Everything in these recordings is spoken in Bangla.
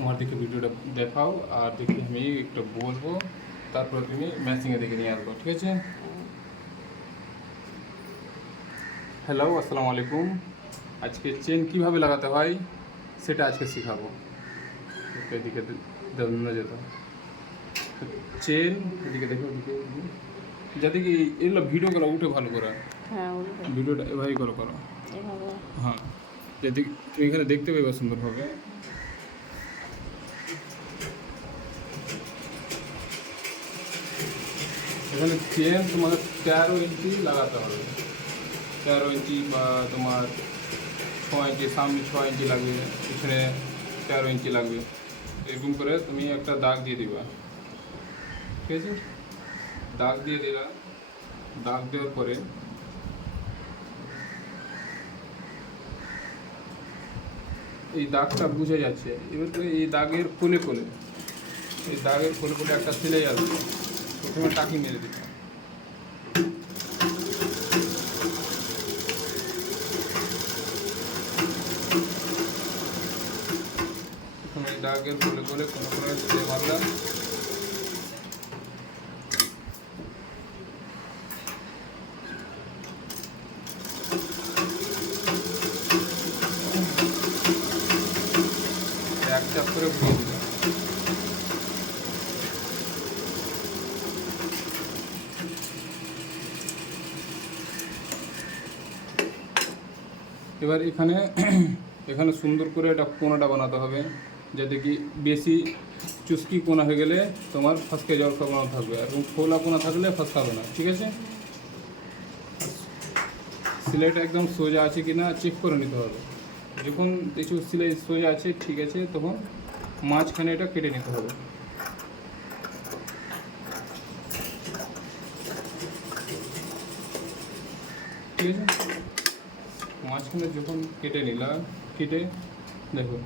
আমার দিকে ভিডিওটা দেখাও আর দেখি আমি একটু বলবো, তারপর তুমি ম্যাচিংয়ে দেখে নিয়ে আসবো, ঠিক আছে? হ্যালো, আসসালামু আলাইকুম। আজকে চেন কিভাবে লাগাতে হয় সেটা আজকে শেখাবো। এদিকে যেত চেন, এদিকে দেখো, ওদিকে যাতে কি এগুলো ভিডিওগুলো উঠে ভালো করে। হ্যাঁ, ভিডিওটা এভাবেই করো করো। এভাবে। হ্যাঁ, যদি তুমি এখানে দেখতে পাবে সুন্দরভাবে। এখানে চেন তোমার 13 ইঞ্চি লাগাতে হবে। 13 ইঞ্চি বা তোমার 6 ইঞ্চি, সামনে 6 ইঞ্চি লাগবে, পিছনে 13 ইঞ্চি লাগবে। এরকম করে তুমি একটা দাগ দিয়ে দিবা, ঠিক আছে? দাগ দিয়ে দিলা, দাগ দেওয়ার পরে এই দাগটা বুঝে যাচ্ছে। এবার এই দাগের কোলে কোলে, এই দাগের কোলে কোলে একটা সেলাই আসবে। প্রথমে টাকি মেরে দিতে হবে। প্রথমে এই দাগের কোলে কোলে কোনো করে সেলাই মারলাম। এক চাপ করে ঘুরিয়ে দিলাম। এবার এখানে এখানে সুন্দর করে একটা কোনাটা বানাতে হবে, যাতে কি বেশি চুস্কি কোনা হয়ে গেলে তোমার ফসকে যাওয়ার সম্ভাবনা থাকবে, এবং খোলা কোনা থাকলে ফসকাবে না, ঠিক আছে? সিলাইটা একদম সোজা আছে কি না চেক করে নিতে হবে। যখন কিছু সিলাই সোজা আছে, ঠিক আছে, তখন মাঝখানে এটা কেটে নিতে হবে, ঠিক আছে? মাঝখানে যখন কেটে নিলাম, কেটে দেখো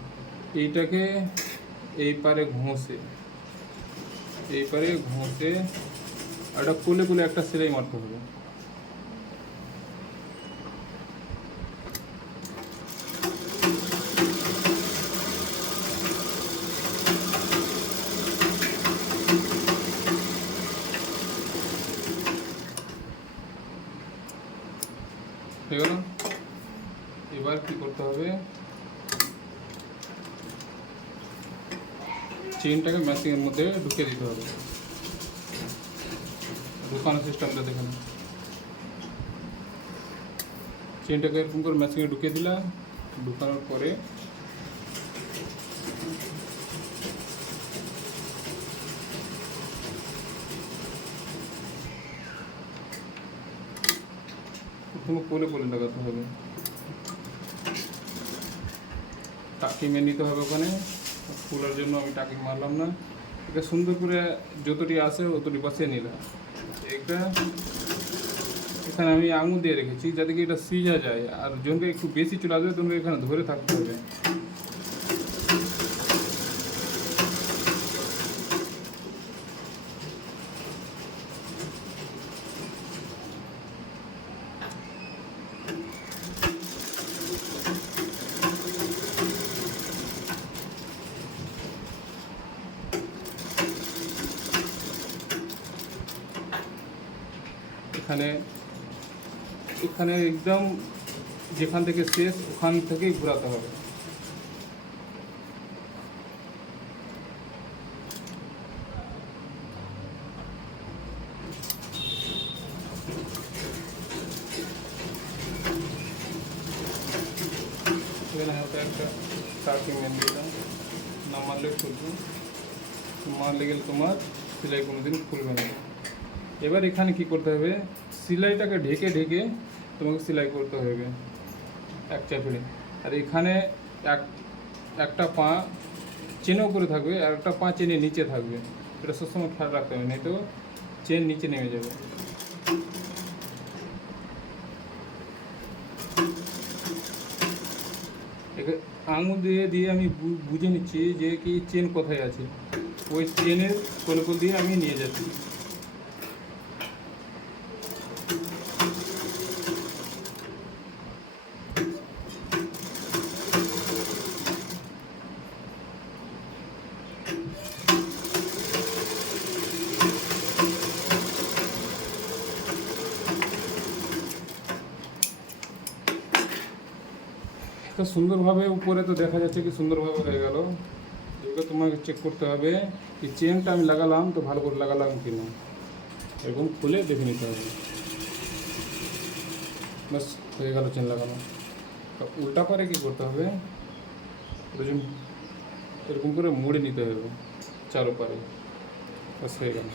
এইটাকে এই পারে ঘষে, এই পারে ঘষে একটা কোলে কোলে একটা সেলাই মারতে হবে। ঠিক গেল? এবার কি করতে হবে, চেনটাকে মেশিনের মধ্যে ঢুকিয়ে দিতে হবে। ঢুকানোর সিস্টেমটা দেখে না, চেনটাকে এরকম করে মেশিনে ঢুকিয়ে দিলাম। ঢুকানোর পরে প্রথমে কোলে কোলে লাগাতে হবে, টাকি মেরে নিতে হবে। ওখানে ফুলার জন্য আমি টাকি মারলাম না, এটা সুন্দর করে যতটি আসে অতটি বসিয়ে নিলাম। এটা এখানে আমি আঙুল দিয়ে রেখেছি যাতে কি এটা সিজা যায়, আর যখন একটু বেশি চলে আসবে তখন এখানে ধরে থাকতে হবে। এখানে এখানে একদম যেখান থেকে শেষ ওখান থেকেই ঘোরাতে হবে। এখানে হালকা একটা টার্কিং মেন দিলাম, না মারলে খুলবে, মারলে গেলে তোমার সেলাই কোনোদিন খুলবে না। এবার এখানে কি করতে হবে, সেলাইটাকে ঢেকে ঢেকে তোমাকে সেলাই করতে হবে এক চাপড়ে। আর এখানে একটা পা চেনও করে থাকবে, আর একটা পা চেনে নিচে থাকবে। এটা সবসময় খেয়াল রাখতে হবে, নয়তো চেন নিচে নেমে যাবে। আঙুল দিয়ে দিয়ে আমি বুঝে নিচ্ছি যে কি চেন কোথায় আছে, ওই চেনের কোলে কোল দিয়ে আমি নিয়ে যাচ্ছি। তো সুন্দরভাবে উপরে তো দেখা যাচ্ছে কি সুন্দরভাবে হয়ে গেল। এগুলো তোমাকে চেক করতে হবে কি চেনটা আমি লাগালাম তো ভালো করে লাগালাম কি না, এরকম খুলে দেখে নিতে হবে। বাস হয়ে গেল চেন লাগানো। তো উল্টা করে কী করতে হবে, এরকম করে মুড়ে নিতে হবে চারোপারে, বাস হয়ে গেল।